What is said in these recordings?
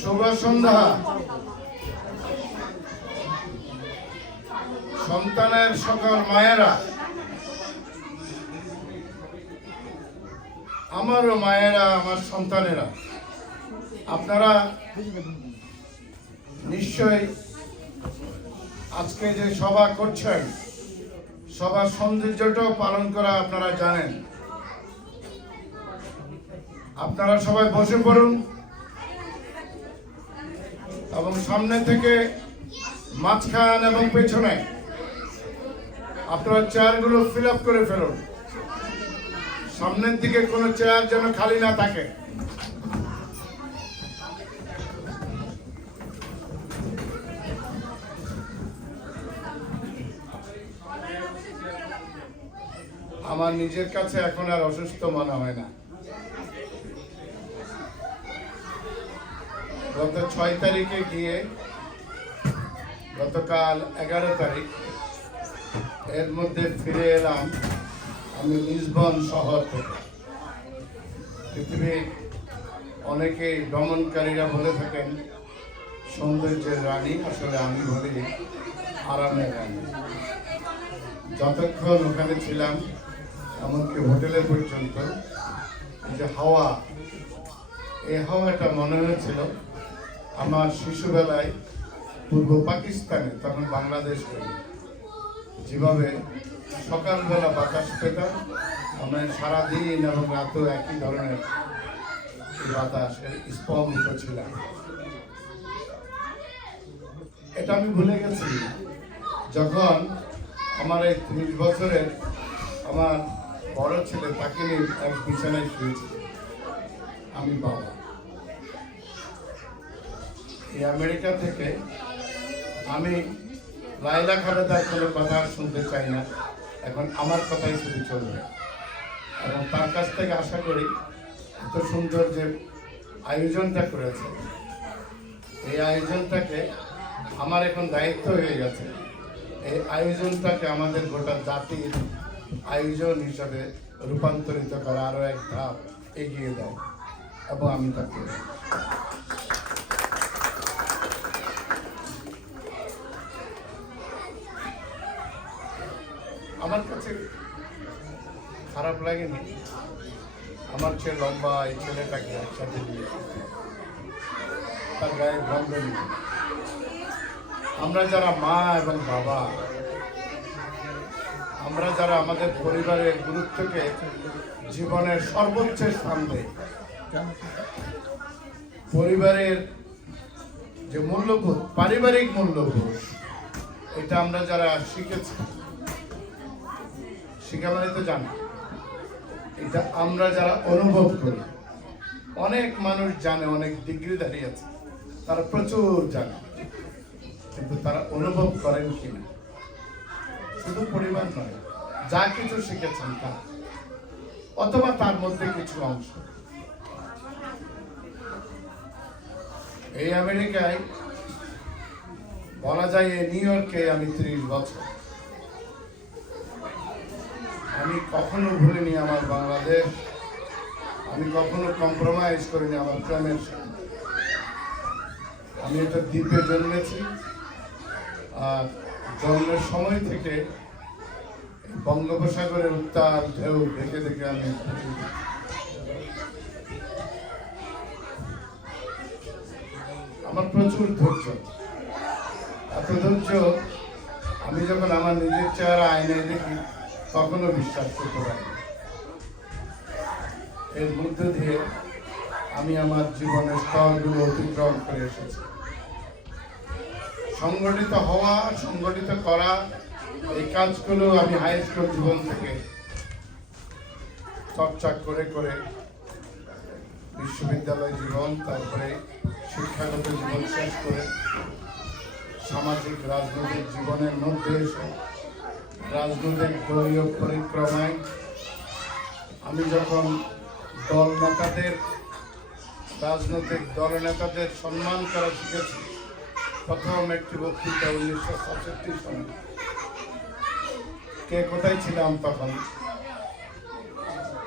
শুভ সন্ধ্যা। সন্তানের সকল মায়েরা, আমারও মায়েরা, আমার সন্তানেরা, আপনারা নিশ্চয়ই আজকে যে সভা করছেন, সবার সৌন্দর্যটাও পালন করা আপনারা জানেন। আপনারা সবাই বসে পড়ুন এবং সামনে থেকে মাঝখান এবং পেছনে আপনারা চেয়ারগুলো ফিল আপ করে ফেলুন। সামনের দিকে কোনো চেয়ার যেন খালি না থাকে। আমার নিজের কাছে এখন আর অসুস্থ মনে হয় না। গত 6 তারিখে গিয়ে গতকাল 11 তারিখ এর মধ্যে ফিরে এলাম আমি লিসবন শহর থেকে। পৃথিবীর অনেকেই ভ্রমণকারীরা বলে থাকেন সৌন্দর্যের রানী, আসলে আমি বলি আরামের রানী। যতক্ষণ ওখানে ছিলাম, এমনকি হোটেলে পর্যন্ত যে হাওয়া, এই হাওয়াটা মনে হয়েছিল আমার শিশুবেলায় পূর্ব পাকিস্তানে, তখন বাংলাদেশ করি, যেভাবে সকালবেলা বাতাস পেতাম, আমরা সারাদিন এবং রাতেও একই ধরনের বাতাসে স্পন্দিত ছিলাম। এটা আমি ভুলে গেছি যখন আমার এই 30 বছরের আমার বড় ছেলে, তাকে নিয়ে এক বিছানায় শুয়েছি আমি বাবা। এই আমেরিকা থেকে আমি লাইলা খালেদার কোনো কথা শুনতে চাই না, এখন আমার কথাই শুধু চলবে। এবং তার কাছ থেকে আশা করি এত সুন্দর যে আয়োজনটা করেছে, এই আয়োজনটাকে আমার এখন দায়িত্ব হয়ে গেছে এই আয়োজনটাকে আমাদের গোটা জাতির আয়োজন হিসাবে রূপান্তরিত করা, আরো এক ধাপ এগিয়ে দেয়, এবং আমি তাকে আমার কাছে খারাপ লাগেনি। আমার চেয়ে লম্বা এই ছেলেটাকে একসাথে নিয়ে তার গায়ে গন্ধ নিয়ে আমরা যারা মা এবং বাবা, আমরা যারা আমাদের পরিবারের গুরুত্বকে জীবনের সর্বোচ্চ স্থান দেই, পরিবারের যে মূল্যবোধ, পারিবারিক মূল্যবোধ, এটা আমরা যারা শিখেছি, শিখা মানে তো জানি, এটা আমরা যারা অনুভব করি। অনেক মানুষ জানে, অনেক ডিগ্রিধারী আছে, তারা প্রচুর জানে, কিন্তু তারা অনুভব করেন কিনা। শুধু পরিবার নয়, যা কিছু শিখেছেন তা, অথবা তার মধ্যে কিছু অংশ। এই আমেরিকায় বলা যায়, এই নিউ ইয়র্কে আমি 30 বছর, আমি কখনো ভুলিনি আমার বাংলাদেশ, আমি কখনো কম্প্রোমাইজ করিনি আমার প্রেমের সঙ্গে। আমি একটা দ্বীপে জন্মেছি, আর জন্মের সময় থেকে বঙ্গোপসাগরের উত্তাল ঢেউ দেখে দেখে আমি আমার প্রচুর ধৈর্য, এত ধৈর্য আমি যখন আমার নিজের চেহারা আয়নায় দেখি তখনও বিশ্বাস করতে পারি। এর মধ্যে দিয়ে আমি আমার জীবনের স্তরগুলো অতিক্রম করে এসেছি। সংগঠিত হওয়া, সংগঠিত করা, এই কাজগুলো আমি হাই স্কুল জীবন থেকে চর্চা করে করে বিশ্ববিদ্যালয় জীবন, তারপরে শিক্ষাগত জীবন শেষ করে সামাজিক রাজনৈতিক জীবনের মধ্যে এসে রাজনৈতিক দলীয় পরিক্রমায় আমি যখন রাজনৈতিক দলনেতাদের সম্মান করা শিখেছি, প্রথম একটি বক্তৃতা 1967 সনে। কে কোথায় ছিলাম তখন?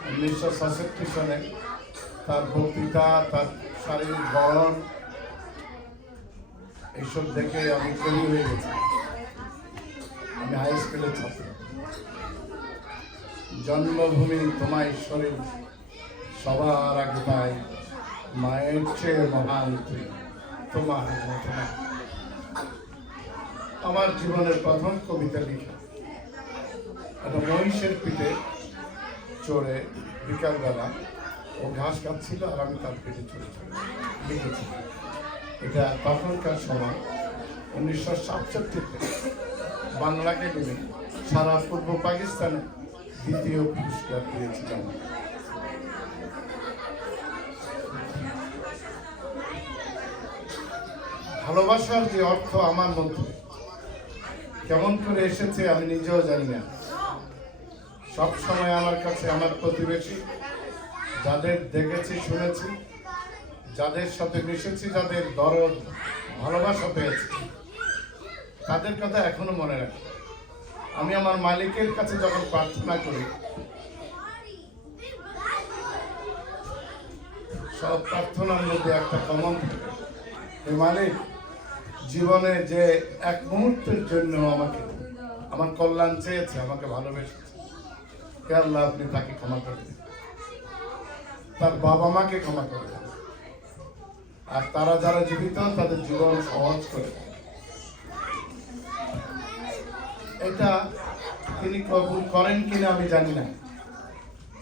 1967 সনে তার বক্তৃতা, তার শারীরিক গড়ন এইসব দেখে আমি কবি হয়ে গেছি। আমি হাই স্কুলের ছাত্র। জন্মভূমি তোমায় শরীর সবার আগে পাই, মায়ের চেয়ে মহান তুই, তোমার মতো না। আমার জীবনের প্রথম কবিতা লিখা একটা মহিষের পিঠে চড়ে বিকালবেলা ও ঘাস খাচ্ছিল আর আমি তার পিঠে চড়ে চড়ে লিখেছি। এটা তখনকার সময় 1967-তে বাংলা একাডেমি সারা পূর্ব পাকিস্তানে দ্বিতীয় পুরস্কার পেয়েছিলাম। ভালোবাসার যে অর্থ আমার মধ্যে কেমন করে এসেছে আমি নিজেও জানি না। সব সময় আমার কাছে আমার প্রতিবেশী, যাদের দেখেছি শুনেছি, যাদের সাথে মিশেছি, যাদের দরদ ভালোবাসা পেয়েছি, তাদের কথা এখনো মনে রাখি। আমি আমার মালিকের কাছে যখন প্রার্থনা করি, সব প্রার্থনার মধ্যে একটা কমন থাকে, মালিক জীবনে যে এক মুহূর্তের জন্য আমাকে আমার কল্যাণ চেয়েছে, আমাকে ভালোবেসেছে, আল্লাহ আপনি তাকে ক্ষমা করে দেন, তার বাবা মাকে ক্ষমা করে দেন, আর তারা যারা জীবিত তাদের জীবন সহজ করে দেন। এটা তিনি কবুল করেন কিনা আমি জানি না।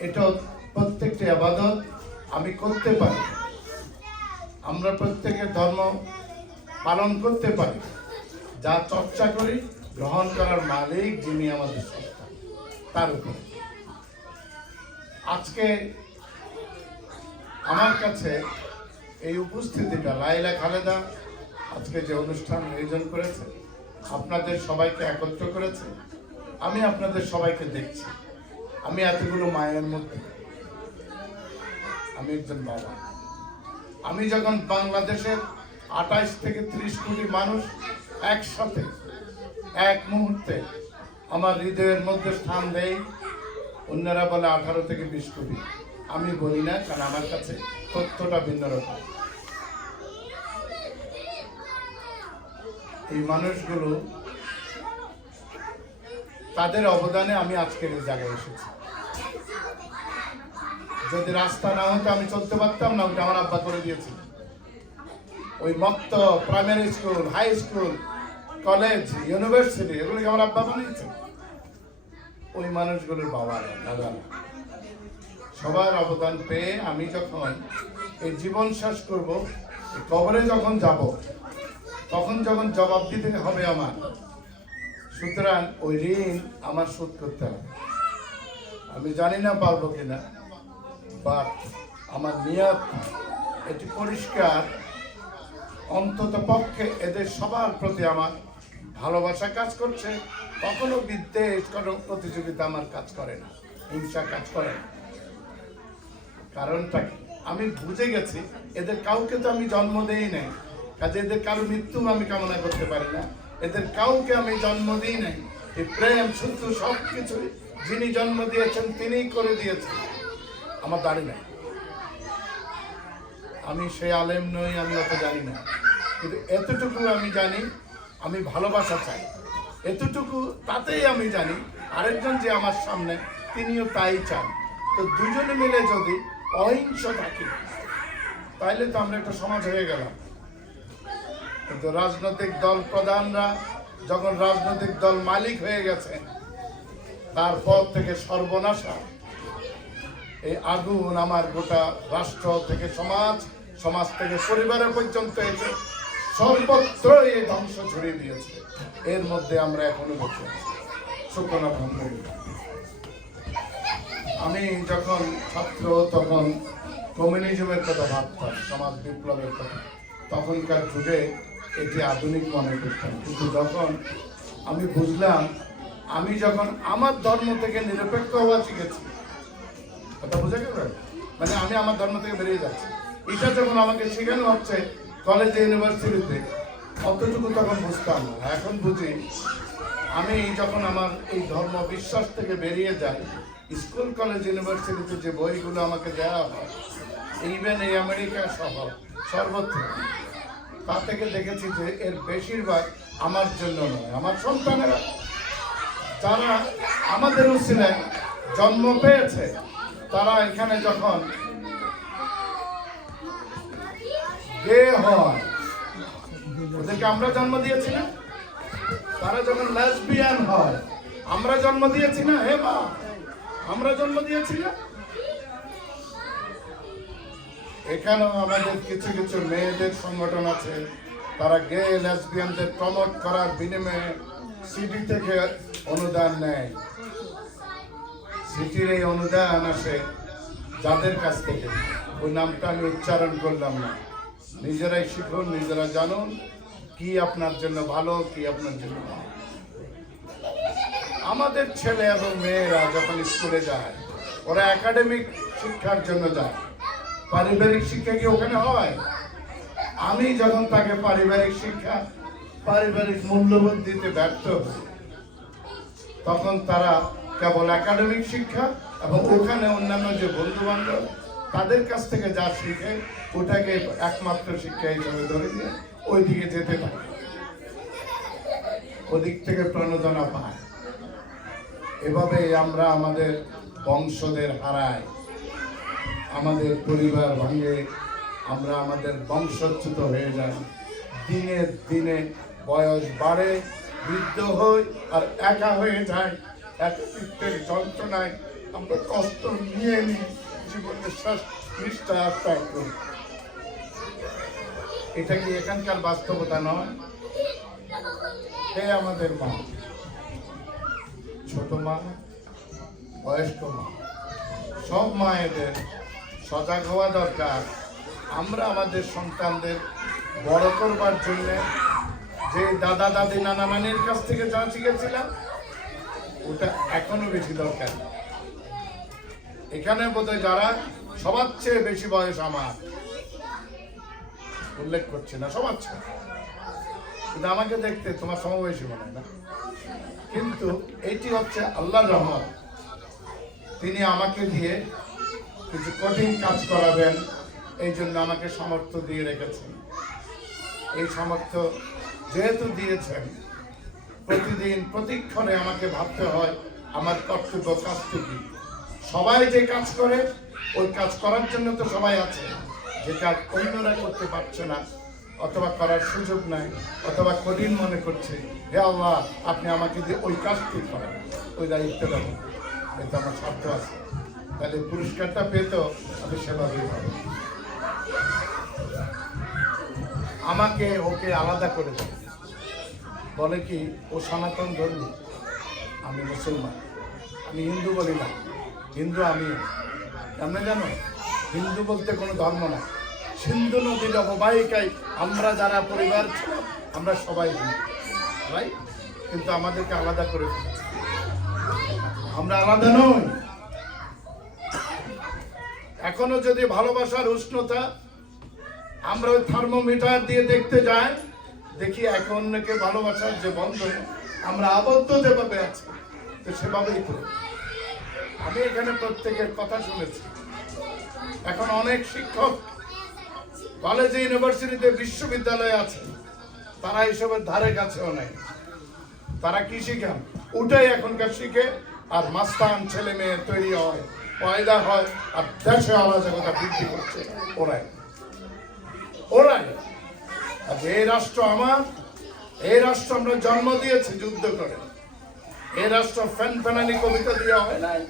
এটা প্রত্যেকটি ইবাদত আমি করতে পারি, আমরা প্রত্যেকের ধর্ম পালন করতে পারি, যা চর্চা করি গ্রহণ করার মালিক যিনি আমাদের সত্তা, তার উপরে। আজকে আমার কাছে এই উপস্থিতিটা, লাইলা খালেদা আজকে যে অনুষ্ঠান আয়োজন করেছে, আপনাদের সবাইকে একত্র করেছে, আমি আপনাদের সবাইকে দেখছি। আমি এতগুলো মায়ের মধ্যে আমি একজন বাবা। আমি যখন বাংলাদেশের 28 থেকে 30 কোটি মানুষ একসাথে এক মুহূর্তে আমার হৃদয়ের মধ্যে স্থান দেয়, অন্যরা বলে 18 থেকে 20 কোটি, আমি বলি না, কারণ আমার কাছে তথ্যটা ভিন্ন রকম। এই মানুষগুলো, তাদের অবদানে আমি আজকের এই জায়গায় এসেছি। যদি রাস্তা না হতো আমি চলতে পারতাম না, ওটা আমার আব্বা করে দিয়েছে। ওই মক্ত primary school, high school, college, university, এগুলোকে আমার আব্বা বানিয়েছে। ওই মানুষগুলোর বাবা দাদা সবার অবদান পেয়ে আমি যখন এই জীবন শেষ করব, কবরে যখন যাব, তখন যখন জবাব দিতে হবে আমার, সুতরাং ওই ঋণ আমার শোধ করতে হবে। আমি জানি না পারবো কিনা, বাট আমার নিয়ত এটি পরিষ্কার। অন্তত পক্ষে এদের সবার প্রতি আমার ভালোবাসা কাজ করছে। কখনো বিদ্বেষ, কোনো প্রতিযোগিতা আমার কাজ করে না, হিংসা কাজ করে না। কারণটা কি? আমি বুঝে গেছি এদের কাউকে তো আমি জন্ম দেই নাই, কাজে এদের কারো মৃত্যু আমি কামনা করতে পারি না। এদের কাউকে আমি জন্ম দিই নাই। এই প্রেম শুধু সবকিছু যিনি জন্ম দিয়েছেন তিনিই করে দিয়েছেন, আমার দাড়ি নাই। আমি সে আলেম নই, আমি অত জানি না, কিন্তু এতটুকু আমি জানি আমি ভালোবাসা চাই। এতটুকু তাতেই আমি জানি আরেকজন যে আমার সামনে তিনিও তাই চান। তো দুজনে মিলে যদি অহিংস থাকি তাইলে তো আমরা একটা সমাজ হয়ে গেলাম। কিন্তু রাজনৈতিক দল প্রধানরা যখন রাজনৈতিক দল মালিক হয়ে গেছে, তারপর থেকে সর্বনাশা, এই আগুন আমার গোটা রাষ্ট্র থেকে সমাজ, সমাজ থেকে পরিবারের পর্যন্ত এসে সর্বত্র এই ধ্বংস ছড়িয়ে দিয়েছে। এর মধ্যে আমরা এখনো বসে আছি। শুকনা ভঙ্গ। আমি যখন ছাত্র তখন কমিউনিজমের কথা ভাবতাম, সমাজ বিপ্লবের কথা, তখনকার যুগে এটি আধুনিক মনে করতাম। কিন্তু যখন আমি বুঝলাম, আমি যখন আমার ধর্ম থেকে নিরপেক্ষ হওয়া শিখেছি, কথা বুঝে গেল, মানে আমি আমার ধর্ম থেকে বেরিয়ে যাচ্ছি, এটা যখন আমাকে শেখানো হচ্ছে কলেজে, ইউনিভার্সিটিতে, অতটুকু তখন বুঝতাম না। এখন বুঝি। আমি যখন আমার এই ধর্ম বিশ্বাস থেকে বেরিয়ে যাই, স্কুল কলেজ ইউনিভার্সিটিতে যে বইগুলো আমাকে দেওয়া হয়, ইভেন এই আমেরিকা সহ সর্বত্র, তা থেকে দেখেছি যে এর বেশিরভাগ আমার জন্য নয়, আমার সন্তানেরা যারা আমাদের উসিলায় জন্ম পেয়েছে, তারা এখানে যখন গে হয়, ওদেরকে আমরা জন্ম দিয়েছি না? তারা যখন লেসবিয়ান হয়, আমরা জন্ম দিয়েছি না? হে মা, আমরা জন্ম দিয়েছি না? এখানেও আমাদের কিছু কিছু মেয়েদের সংগঠন আছে, তারা গে লেসবিয়ানদের প্রমোট করার বিনিময়ে সিটি থেকে অনুদান নেয়। সিটির এই অনুদান আসে যাদের কাছ থেকে, ওই নামটা আমি উচ্চারণ করলাম না, নিজেরাই শিখুন, নিজেরা জানুন কি আপনার জন্য ভালো, কি আপনার জন্য ভালো। আমাদের ছেলে এবং মেয়েরা যখন স্কুলে যায়, ওরা একাডেমিক শিক্ষার জন্য যায়, পারিবারিক শিক্ষা কি ওখানে হয়? আমি যখন তাকে পারিবারিক শিক্ষা, পারিবারিক মূল্যবোধ দিতে ব্যর্থ হই, তখন তারা কেবল একাডেমিক শিক্ষা এবং ওখানে অন্যান্য যে বন্ধু বান্ধব তাদের কাছ থেকে যা শিখে ওটাকে একমাত্র শিক্ষা হিসেবে ধরে দিয়ে ওই দিকে যেতে পারে, ওদিক থেকে প্রণোদনা পায়। এভাবে আমরা আমাদের বংশদের হারাই, আমাদের পরিবার ভাঙে, আমরা আমাদের বংশচ্যুত হয়ে যাই। দিনে দিনে বয়স বাড়ে, বৃদ্ধ হই আর একা হয়ে যায়। একাকিত্বের যন্ত্রণায় আমরা কষ্ট নিয়ে নিই, জীবনের শ্বাস নিঃশ্বাস ত্যাগ করি। এটা কি এখানকার বাস্তবতা নয়? আমাদের মা, ছোট মা, বয়স্ক মা, সব মায়েদের সজাগ হওয়া দরকার। আমরা আমাদের সন্তানদের বড় করবার জন্য যে দাদা দাদি নানা নানির কাছ থেকে যা শিখেছিলাম, ওটা এখনো বেশি দরকার। এখানে বোধহয় যারা সবার চেয়ে বেশি বয়স, আমার উল্লেখ করছে না, সবার চেয়ে, কিন্তু আমাকে দেখতে তোমার সমবয়সী মনে হয় না। কিন্তু এটি হচ্ছে আল্লাহর রহমত, তিনি আমাকে দিয়ে কিছু কঠিন কাজ করাবেন, এই জন্য আমাকে সামর্থ্য দিয়ে রেখেছেন। এই সামর্থ্য যেহেতু দিয়েছেন, প্রতিদিন প্রতিক্ষণে আমাকে ভাবতে হয় আমার কর্তব্য কাজটি কি। সবাই যে কাজ করে, ওই কাজ করার জন্য তো সবাই আছে, যে কাজ অন্যরা করতে পারছে না, অথবা করার সুযোগ নাই, অথবা কঠিন মনে করছে, হে আল্লাহ আপনি আমাকে দিয়ে ওই কাজটি করেন, ওই দায়িত্ব দেন, এতে আমার স্বার্থ আছে। তাহলে পুরস্কারটা পেতেও আমি সেভাবেই পাবো। আমাকে ওকে আলাদা করে দেয়, বলে কি ও সনাতন ধর্মী, আমি মুসলমান, আমি হিন্দু বলি না, হিন্দু আমি। আপনি জানো, হিন্দু বলতে কোনো ধর্ম না, সিন্ধু নদীর অববাহিকায় আমরা যারা পরিবার ছিল, আমরা সবাই হিন্দু, রাইট? কিন্তু আমাদেরকে আলাদা করে দিয়েছে। আমরা আলাদা নই। এখনো যদি ভালোবাসার উষ্ণতা আমরা ওই থার্মোমিটার দিয়ে দেখতে যাই, দেখি এক অন্যকে ভালোবাসার যে বন্ধন, আমরা আবদ্ধ যেভাবে আছি, তো সেভাবেই তো। আমি এখানে প্রত্যেকের কথা শুনেছি। এখন অনেক শিক্ষক কলেজে, ইউনিভার্সিটিতে, বিশ্ববিদ্যালয়ে আছে, তারা এইসবের ধারে কাছেও নেই। তারা কি শিখেন? ওটাই এখনকার শিখে, আর মাস্তান ছেলে মেয়ে তৈরি হয়, পয়দা হয়, আর দেশে অরাজকতা বৃদ্ধি করছে ওরাই। আর এই রাষ্ট্র আমার, এই রাষ্ট্র আমরা জন্ম দিয়েছি যুদ্ধ করে। এই রাষ্ট্র ফ্যানফ্যানানি কবিতা দেওয়া হয় নাই,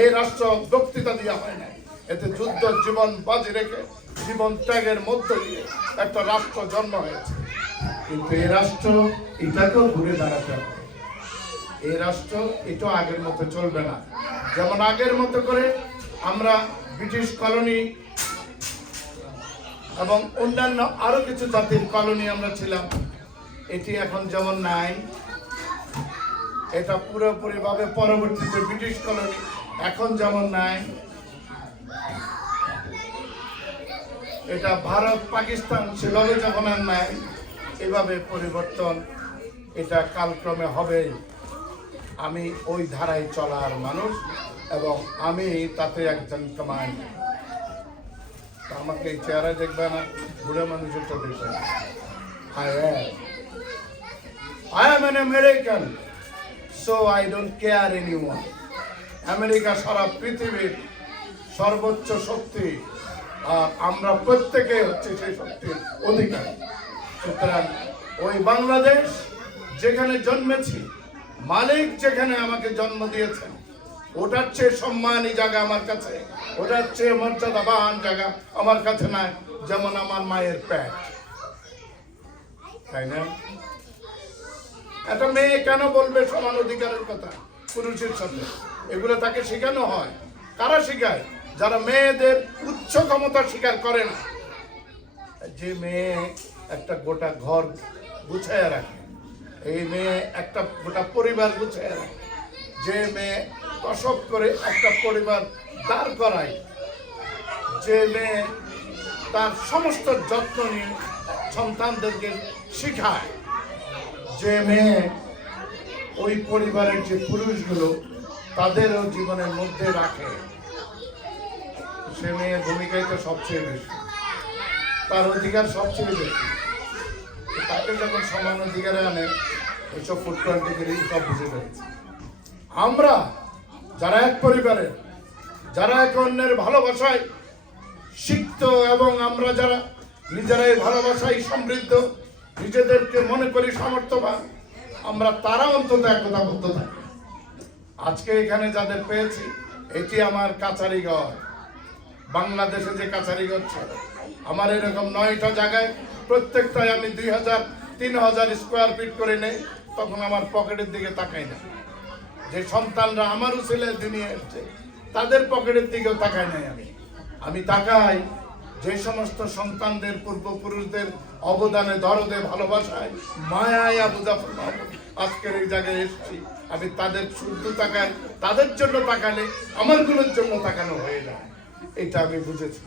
এই রাষ্ট্র বক্তৃতা দেওয়া হয় নাই। এতে যুদ্ধ জীবন বাজি রেখে, জীবন ত্যাগের মধ্য দিয়ে একটা রাষ্ট্র জন্ম হয়েছে। কিন্তু এই রাষ্ট্র এটাকেও ঘুরে দাঁড়াতে হবে। এই রাষ্ট্র এটা আগের মতো চলবে না। যেমন আগের মতো করে আমরা ব্রিটিশ কলোনি এবং অন্যান্য আরো কিছু জাতির কলোনি আমরা ছিলাম, এটি এখন যেমন নাই, এটা পুরোপুরি ভাবে পরবর্তীতে ব্রিটিশ কলোনি এখন যেমন নাই, এটা ভারত পাকিস্তান সেভাবে যখন আর নাই, এভাবে পরিবর্তন এটা কালক্রমে হবে। আমি ওই ধারায় চলার মানুষ এবং আমি তাতে একজন কমান্ড। আমাকে এই চেহারায় দেখবে না, বুড়া মানুষের তো দেখবে না। I am an American, so I don't care anyone. America সারা পৃথিবীর সর্বোচ্চ শক্তি, আর আমরা প্রত্যেকে হচ্ছে সেই শক্তির অধিকারী। সুতরাং ওই বাংলাদেশ যেখানে জন্মেছি, মালিক যেখানে আমাকে জন্ম দিয়েছেন, ওটার চেয়ে সম্মানী জায়গা আমার কাছে, ওটার চেয়ে মর্যাদাবান জায়গা আমার কাছে নাই, যেমন আমার মায়ের পেট, তাই না? একটা মেয়ে কেন বলবে সমান অধিকারের কথা পুরুষের সাথে? এগুলো তাকে শেখানো হয়। কারা শেখায়? যারা মেয়েদের উচ্চ ক্ষমতা স্বীকার করে না। যে মেয়ে একটা গোটা ঘর গুছাইয়া রাখে, এই মেয়ে একটা গোটা পরিবার গুছাইয়া রাখে, যে মেয়ে কসব করে একটা পরিবার দাঁড় করায়, যে মেয়ে তার সমস্ত যত্ন নিয়ে সন্তানদেরকে শিখায়, যে মেয়ে ওই পরিবারের যে পুরুষগুলো তাদেরও জীবনের মধ্যে রাখে, সে মেয়ের ভূমিকাই তো সবচেয়ে বেশি, তার অধিকার সবচেয়ে বেশি। তাকে যখন সমান অধিকারে আনে, ওইসব ফুটবল সব বুঝে ফেলেছে। আমরা যারা এক পরিবারের, যারা এক অন্যের ভালোবাসায় সিক্ত, এবং আমরা যারা নিজেরাই ভালোবাসায় সমৃদ্ধ, নিজেদেরকে মনে করি সমর্থবান, আমরা তারা অন্তত একতা বলতে থাকি। আজকে এখানে যাদের পেয়েছি, এটি আমার কাছারিঘর। বাংলাদেশে যে কাছারিঘর ছিল আমার, এরকম 9টা জায়গায়, প্রত্যেকটায় আমি 2000-3000 স্কোয়ার ফিট করে নেই। তখন আমার পকেটের দিকে তাকাই না। যে সন্তানরা আমার উসিলে দুনিয়া এসছে, তাদের পকেটের দিকেও তাকাই নাই। আমি তাকাই যে সমস্ত সন্তানদের, পূর্বপুরুষদের অবদানে, দরদে, ভালোবাসায়, মায়ায় আজকের এই জায়গায় এসেছি। আমি তাদের শুদ্ধ তাকাই, তাদের জন্য তাকালে আমারগুলোর জন্য তাকানো হয়ে যায়। এটা আমি বুঝেছি।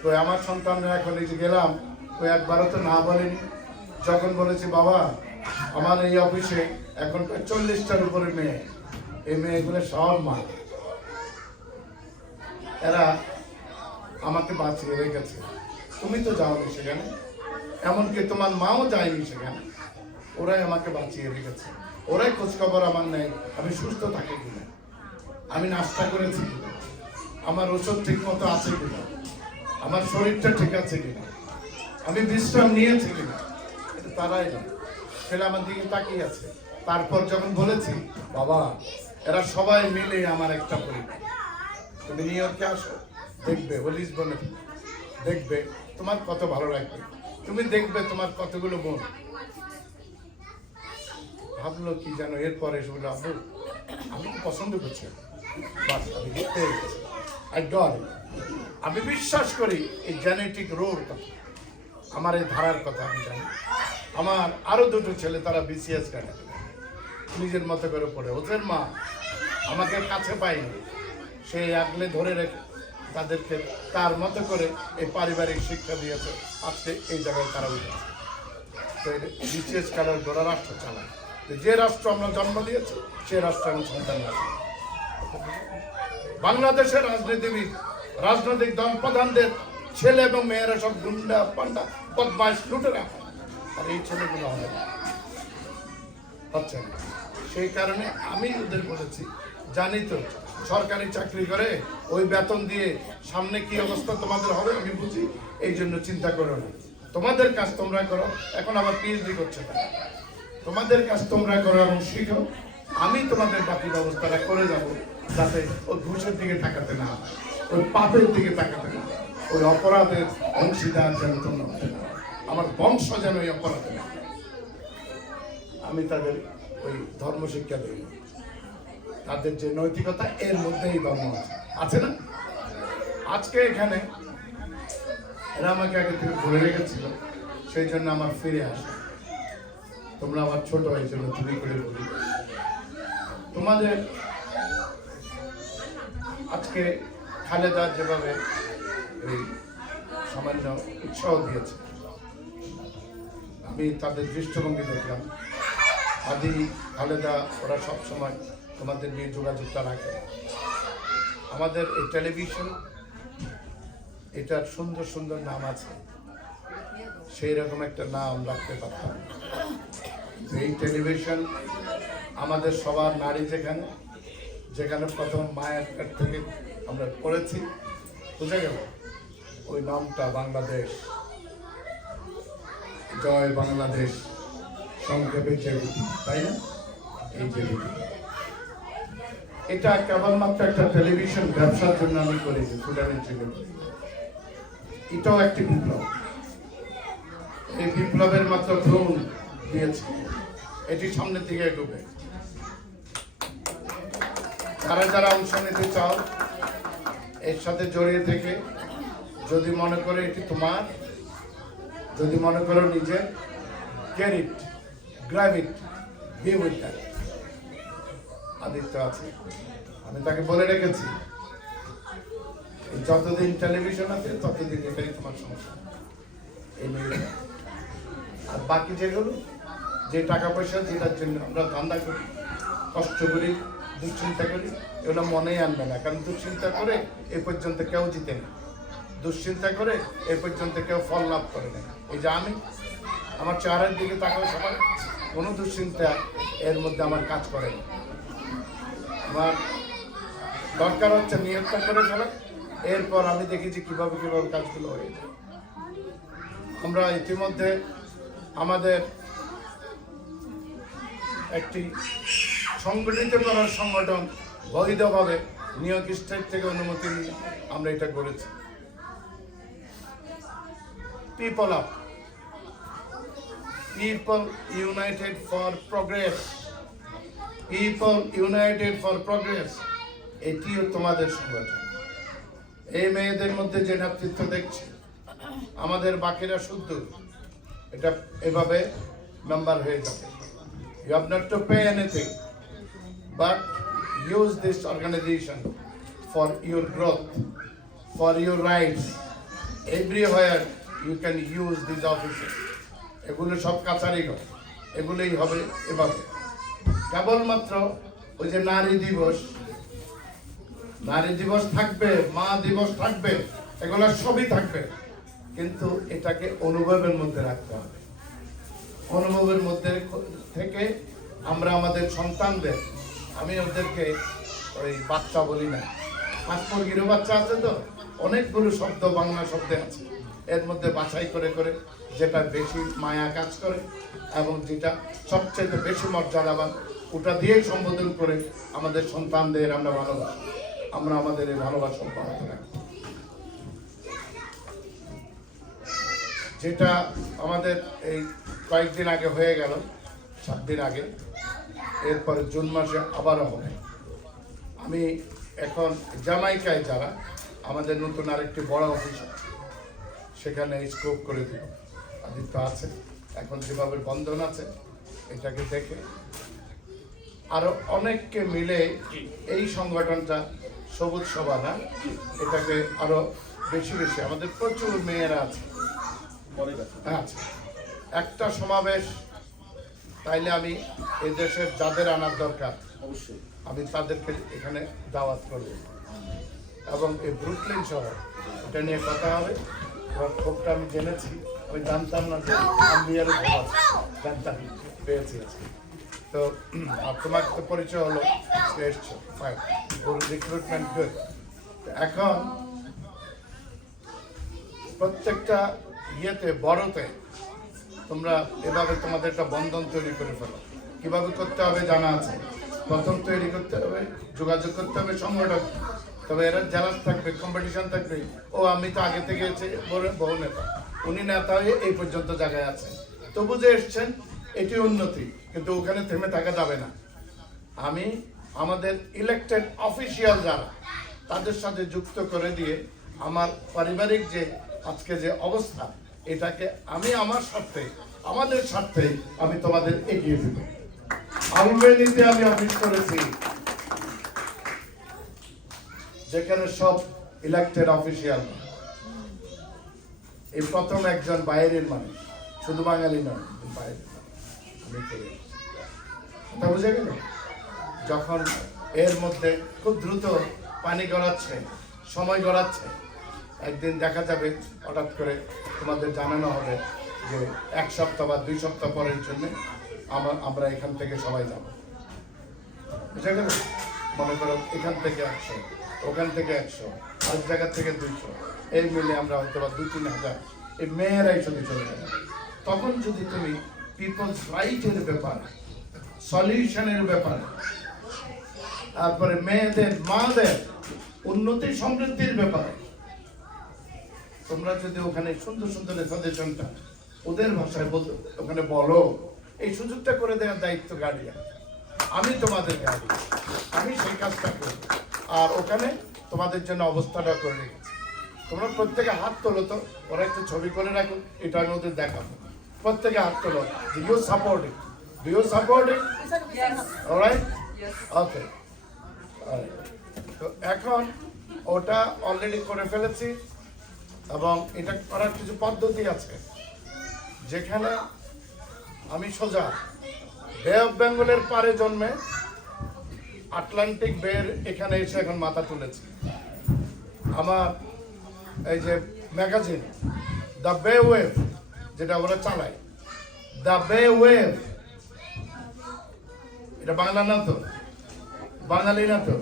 তো আমার সন্তানরা এখন এই যে গেলাম, তো একবারও তো না বলেনি। যখন বলেছি বাবা আমার এই অফিসে এখন 40টার উপরে মেয়ে, এই মেয়েগুলো সব মা, এরা আমাকে বাঁচিয়ে রেখেছে। তুমি তো যাওনি সেখানে, এমনকি তোমার মাও যায়নি সেখানে, ওরাই আমাকে বাঁচিয়ে রেখেছে। ওরাই খোঁজখবর আমার নেই আমি সুস্থ থাকি কিনা, আমি নাস্তা করেছি কিনা, আমার ওষুধ ঠিক মতো আছে কিনা, আমার শরীরটা ঠিক আছে কিনা, আমি বিশ্রাম নিয়েছি কিনা, এটা তারাই না। সেটা আমার দিকে তাকিয়ে আছে। তারপর যখন বলেছি বাবা এরা সবাই মিলে আমার একটা পরিবার, তুমি নিউ ইয়র্কে আসো, দেখবে, ও লিসবনে দেখবে, তোমার কত ভালো লাগবে, তুমি দেখবে তোমার কতগুলো বোন। ভাবলো কি জানো, এরপরে এসে আব্বু আমি তো পছন্দ করছি, আমি বিশ্বাস করি এই জেনেটিক রোড কথা, আমার এই ধারার কথা আমি জানি। আমার আরো 2টো ছেলে, তারা বিসিএস কাটে, নিজের মতো করে পড়ে। ওদের মা আমাকে কাছে পায়নি, সে আগলে ধরে রেখে তাদেরকে তার মতো করে এই পারিবারিক শিক্ষা দিয়েছে। আজকে এই জায়গায় তারা উঠেছে। তো বিসিএস কাটার গোড়া রাষ্ট্র চালায়, যে রাষ্ট্র আমরা জন্ম দিয়েছি সে রাষ্ট্র আমি সন্তান রাখি। বাংলাদেশের রাজনীতিবিদ, রাজনৈতিক দল প্রধানদের ছেলে এবং মেয়েরা সব গুন্ডা, পান্ডা, বদমাইশ, লুটেরা, আর এই ছেলেগুলো হবে না, হচ্ছে না। সেই কারণে আমি ওদের বলেছি, জানি তো সরকারি চাকরি করে ওই বেতন দিয়ে সামনে কি অবস্থা তোমাদের হবে আমি বুঝি, এই জন্য চিন্তা করো না, তোমাদের কাজ তোমরা করো। এখন আবার পিএইচডি করছে না, তোমাদের কাজ তোমরা করো এবং শিখো, আমি তোমাদের বাকি ব্যবস্থাটা করে যাব, যাতে ওই ঘুষের দিকে তাকাতে না, ওই পাপের দিকে তাকাতে না, ওই অপরাধের অংশীদার যেন তোমরা হতে না, আমার বংশ যেন ওই অপরাধে না। আমি তাদের ওই ধর্ম শিক্ষা দিই, তাদের যে নৈতিকতা এর মধ্যেই ধর্ম আছে না। আজকে এখানে এরা আমাকে আগে থেকে ধরে রেখেছিল, সেই জন্য আমার ফিরে আসে। তোমরা আমার ছোট হয়েছিল, তুমি করে বলি তোমাদের আজকে খালেদা যেভাবে এই সামান্য উৎসাহ দিয়েছে, আমি তাদের দৃষ্টিভঙ্গি দেখলাম। আদি খালেদা ওরা সবসময় তোমাদের নিয়ে যোগাযোগটা রাখে। আমাদের এই টেলিভিশন এটার সুন্দর সুন্দর নাম আছে, সেই রকম একটা নাম রাখতে পারতাম। এই টেলিভিশন আমাদের সবার নারী যেখানে যেখানে প্রথম মায়ের কাছ থেকে আমরা পড়েছি, বুঝে গেল ওই নামটা বাংলাদেশ, জয় বাংলাদেশ, সংক্ষেপে জেবিটি, তাই না? এই জেবিটি এটা কেবলমাত্র একটা টেলিভিশন ব্যবসার জন্য আমি করেছি, সুদানের থেকে। এটাও একটি বিপ্লব। এই বিপ্লবের মাত্র ভ্রূণ দিয়েছে, এটি সামনের দিকে এগোবে। যারা যারা অংশ নিতে চাও এর সাথে জড়িয়ে থেকে, যদি মনে করে এটি তোমার, যদি মনে করো নিজে, get it, grab it, be with that। Aditya আছে, আমি তাকে বলে রেখেছি যতদিন টেলিভিশন আছে ততদিন এটাই তোমার সমস্যা। এই নিয়ে আর বাকি যেগুলো, যে টাকা পয়সা যেটার জন্য আমরা ধান্দা করি, কষ্ট করি, দুশ্চিন্তা করি, এগুলো মনেই আনবে না। কারণ দুশ্চিন্তা করে এ পর্যন্ত কেউ জিতে না, দুশ্চিন্তা করে এ পর্যন্ত কেউ ফল লাভ করে না। এই যে আমি আমার চেহারার দিকে তাকাও সবাই, কোনো দুশ্চিন্তা এর মধ্যে আমার কাজ করে না। আমার দরকার হচ্ছে নিয়তটা করে ফেলা, এরপর আমি দেখেছি কিভাবে কিভাবে কাজগুলো হয়ে যায়। আমরা ইতিমধ্যে আমাদের একটি সংগঠিত করার সংগঠন বৈধভাবে নিয়োগ স্টেট থেকে অনুমতি নিয়ে আমরা এটা করেছি। People up, people United for progress, people United for progress, এটিও তোমাদের সংগঠন। এই মেয়েদের মধ্যে যে নেতৃত্ব দেখছি, আমাদের বাকিরা শুদ্ধ এটা এভাবে মেম্বার হয়ে যাবে। You have not to pay anything, but use this organization for your growth, for your rights. Everywhere you can use these offices. এগুলো সব কাছারিঘর, এগুলোই হবে এভাবে। কেবলমাত্র ওই যে নারী দিবস, নারী দিবস থাকবে, মা দিবস থাকবে, এগুলো সবই থাকবে, কিন্তু এটাকে অনুভবের মধ্যে রাখতে হবে। অনুভবের মধ্যে থেকে আমরা আমাদের সন্তানদের, আমি ওদেরকে ওই বাচ্চা বলি না, হাঁস মুরগিরও বাচ্চা আছে, তো অনেকগুলো শব্দ বাংলা শব্দে আছে, এর মধ্যে বাছাই করে করে যেটা বেশি মায়া কাজ করে এবং যেটা সবচেয়ে বেশি মর্যাদাবান, ওটা দিয়েই সম্বোধন করে আমাদের সন্তানদের আমরা ভালোবাসি। আমরা আমাদের এই ভালোবাসা অব্যাহত রাখি। যেটা আমাদের এই কয়েকদিন আগে হয়ে গেল, 7 দিন আগে, এরপরে জুন মাসে আবারও হবে। আমি এখন জামাইকায় যারা আমাদের নতুন আরেকটি বড় অফিস, সেখানে স্কোপ করে দিব। আদিত্য আছে, এখন যেভাবে বন্ধন আছে, এটাকে দেখে আরো অনেককে মিলে এই সংগঠনটা সবুজ সভা না, এটাকে আরো বেশি বেশি, আমাদের প্রচুর মেয়েরা আছে, আচ্ছা একটা সমাবেশ, তাইলে আমি এই দেশের যাদের আনার দরকার অবশ্যই আমি তাদেরকে এখানে দাওয়াত করব, এবং এই ব্রুকলিন শহর এটা নিয়ে কথা হবে। এবং খুবটা আমি জেনেছি, আমি জানতাম না যে আম্বিয়ার জানতাম, পেয়েছি আজকে। তো তোমার তো পরিচয় হলো, এসছো ফাইন, রিক্রুটমেন্ট গুড। এখন প্রত্যেকটা ইয়েতে বড়তে তোমরা এভাবে তোমাদের একটা বন্ধন তৈরি করে ফেলো। কিভাবে করতে হবে জানা আছে, প্রথম তৈরি করতে হবে, যোগাযোগ করতে হবে সংগঠন, তবে এরা জেলাস থাকবে, কম্পিটিশন থাকবে। ও আমি তো আগে থেকে বহু নেতা, উনি নেতা হয়ে এই পর্যন্ত জায়গায় আছে, তবু যে এসছেন এটি উন্নতি, কিন্তু ওখানে থেমে থাকা যাবে না। আমি আমাদের ইলেকটেড অফিসিয়াল যারা, তাদের সাথে যুক্ত করে দিয়ে আমার পারিবারিক যে আজকে যে অবস্থা, এটাকে আমি আমার স্বার্থে, আমাদের স্বার্থে আমি তোমাদের এগিয়ে দেব। আলবেনিতে আমি অফিস করেছি, যেখানে সব ইলেকটেড অফিসিয়াল, এই প্রথম একজন বাইরের মানুষ, শুধু বাঙালি নয়, বাইরের আমি করে কথা বুঝে গেল। যখন এর মধ্যে খুব দ্রুত পানি গড়াচ্ছে, সময় গড়াচ্ছে, একদিন দেখা যাবে হঠাৎ করে তোমাদের জানানো হবে যে 1 সপ্তাহ বা 2 সপ্তাহ পরের জন্য আমরা এখান থেকে সবাই যাব। বুঝা গেল? মনে করো এখান থেকে 100, ওখান থেকে 100, আরেক জায়গা থেকে 200, এই মিলে আমরা হয়তো বা 2-3 হাজার এই মেয়েরাই শুধু চলে যাবে। তখন যদি তুমি পিপলস রাইটের ব্যাপারে, সলিউশনের ব্যাপারে, তারপরে মেয়েদের মাদের উন্নতি সমৃদ্ধির ব্যাপারে তোমরা যদি ওখানে সুন্দর সুন্দর সাজেশনটা ওদের ভাষায় ওখানে বলো, এই সুযোগটা করে দেওয়ার দায়িত্ব গার্ডিয়ান। আমি তোমাদের গার্ডিয়ান, আমি সেই কাজটা করি। আর ওখানে তোমাদের জন্য অবস্থাটা করে রেখেছি। তোমরা প্রত্যেকে হাত তোলো তো, ওরা একটু ছবি করে রাখো, এটা আমি ওদের দেখাবো। প্রত্যেকে হাত তোলো। Do you support it? Do you support it? Yes. All right? Yes. Okay. All right. তো এখন ওটা অলরেডি করে ফেলেছি এবং এটা করার কিছু পদ্ধতি আছে, যেখানে আমি সোজা বে অফ বেঙ্গলের পারে জন্মে আটলান্টিক বের এখানে এসে এখন মাথা তুলেছি। আমার এই যে ম্যাগাজিন দ্য বে ওয়েভ, যেটা ওরা চালায়, দ্য বে ওয়েভ, এটা বাংলা না তো, বাঙালি না তো,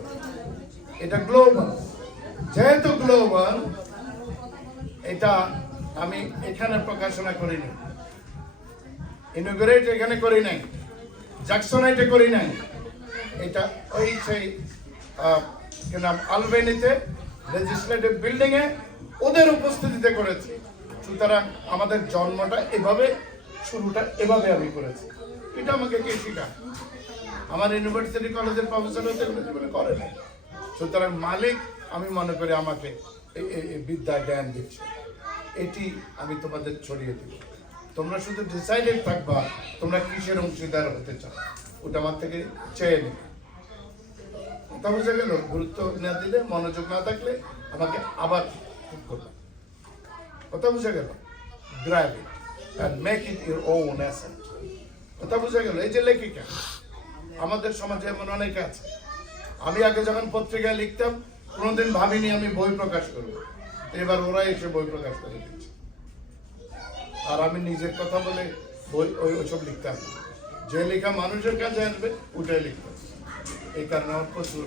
এটা গ্লোবাল। যেহেতু গ্লোবাল, এটা আমি এখানে প্রকাশনা করিনি, ইনগুরেট এখানে করি নাই, জ্যাকসনাইটে করি নাই, এটা ওই সেই কি নাম আলবেনিতে লেজিসলেটিভ বিল্ডিং এ ওদের উপস্থিতিতে করেছি। সুতরাং আমাদের জন্মটা এভাবে, শুরুটা এভাবে আমি করেছি। এটা আমাকে কে শেখায়? আমার ইউনিভার্সিটি কলেজের প্রফেসর হতে জীবনে করে নাই। সুতরাং মালিক আমি মনে করি আমাকে এই বিদ্যা জ্ঞান দিচ্ছে, এটি আমি তোমাদের ছড়িয়ে দিব। তোমরা শুধু ডিসাইডেড থাকবা তোমরা কিসের অংশীদার হতে চাও, ওটা আমার থেকে চেয়ে নেবে। কথা বুঝে গেল? গুরুত্ব না দিলে, মনোযোগ না থাকলে আমাকে আবার ঠিক করবে। কথা বুঝে গেল? Grab it and make it your own asset. কথা বুঝে গেল? এই যে লেখিকা, আমাদের সমাজে এমন অনেকে আছে। আমি আগে যখন পত্রিকায় লিখতাম কোনোদিন ভাবিনি আমি বই প্রকাশ করবো, এবার ওরা এসে বই প্রকাশ করে দিচ্ছে। আর আমি নিজের কথা বলে বই ওইসব লিখতাম, যে লেখা মানুষের কাছে আসবে ওটাই লিখতাম। এই কারণে আমার প্রচুর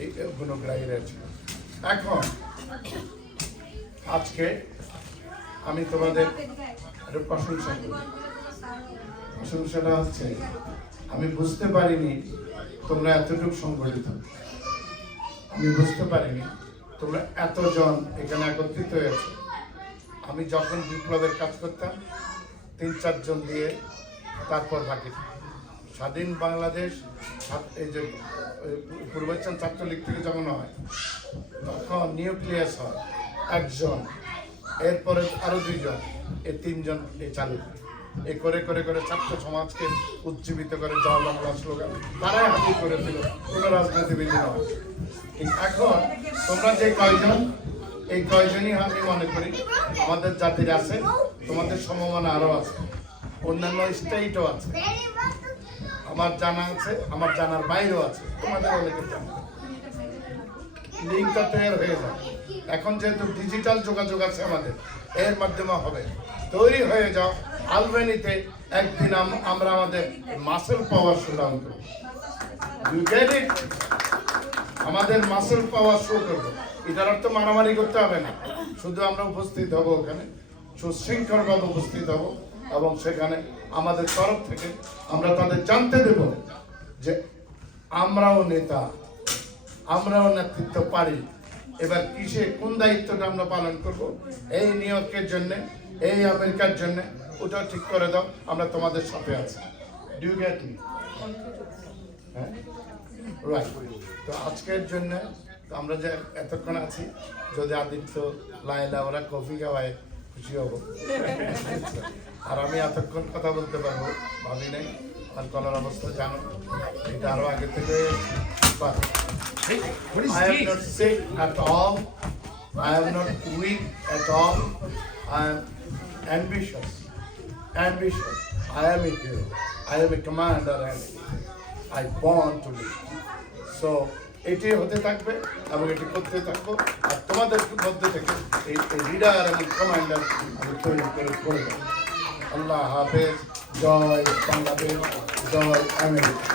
এই গুণগ্রাহী রয়েছে। এখন আজকে আমি তোমাদের একটা প্রশংসা করি। প্রশংসাটা হচ্ছে আমি বুঝতে পারিনি তোমরা এতটুকু সংগঠিত, আমি বুঝতে পারিনি তোমরা এতজন এখানে একত্রিত হয়েছে। আমি যখন বিপ্লবের কাজ করতাম 3-4 জন দিয়ে, তারপর বাকি স্বাধীন বাংলাদেশ, এই যে পূর্বাঞ্চল ছাত্রলীগ থেকে যখন হয় তখন নিউক্লিয়াস হয় 1 জন, এরপরে আরো 2 জন, এই 3 জন এই চালু এই করে করে করে ছাত্র সমাজকে উজ্জীবিত করে জয় বাংলা স্লোগান তারাই হাজির করে দিল, কোনো রাজনীতিবিদ নয়। ঠিক এখন তোমরা যে কয়জন, এই কয়জনই আমি মনে করি আমাদের জাতির আছে, তোমাদের সমমান আরো আছে, অন্যান্য স্টেটও আছে, আমার জানা আছে, আমার জানার বাইরেও আছে, তোমাদের অনেকের জানা। লিঙ্কটা তৈরি হয়ে যায়। এখন যেহেতু ডিজিটাল যোগাযোগ আছে আমাদের, এর মাধ্যমে হবে, তৈরি হয়ে যাও। আলবেনিতে একদিন আমরা আমাদের মাসেল পাওয়ার শো ডাউন করবো। You get it? আমাদের মাসেল পাওয়ার শো করবো। এটার অর্থ মারামারি করতে হবে না, শুধু আমরা উপস্থিত হব, ওখানে সুশৃঙ্খলভাবে উপস্থিত হব এবং সেখানে আমাদের তরফ থেকে আমরা তাদের জানতে দেব যে আমরাও নেতা, আমরাও নেতৃত্ব পারি। এবার কিসে কোন দায়িত্বটা আমরা পালন করব, এই নিউ ইয়র্কের জন্য, এই আমেরিকার জন্য, ওটাও ঠিক করে দাও, আমরা তোমাদের সাথে আছি। Do you get me? হ্যাঁ, রাইট। তো আজকের জন্য আমরা যে এতক্ষণ আছি, যদি আদিত্য, লাইলা ওরা কফি খাওয়ায় খুশি হব। আর আমি এতক্ষণ কথা বলতে পারবো ভাবি নাই, আমার গলার অবস্থা জানো, এটা আরো আগে থেকে। I am not sick at all. I am not weak at all. I am ambitious. Ambitious. I am a hero. I am a commander and I born to lead. So এটি হতে থাকবে এবং এটি করতে থাকবো। আর তোমাদের মধ্যে থেকে এই লিডার এবং কমান্ডার আমি তৈরি করে দেবো। আল্লাহ হাফেজ। জয় বাংলাদেশ, জয় আমেরিকা।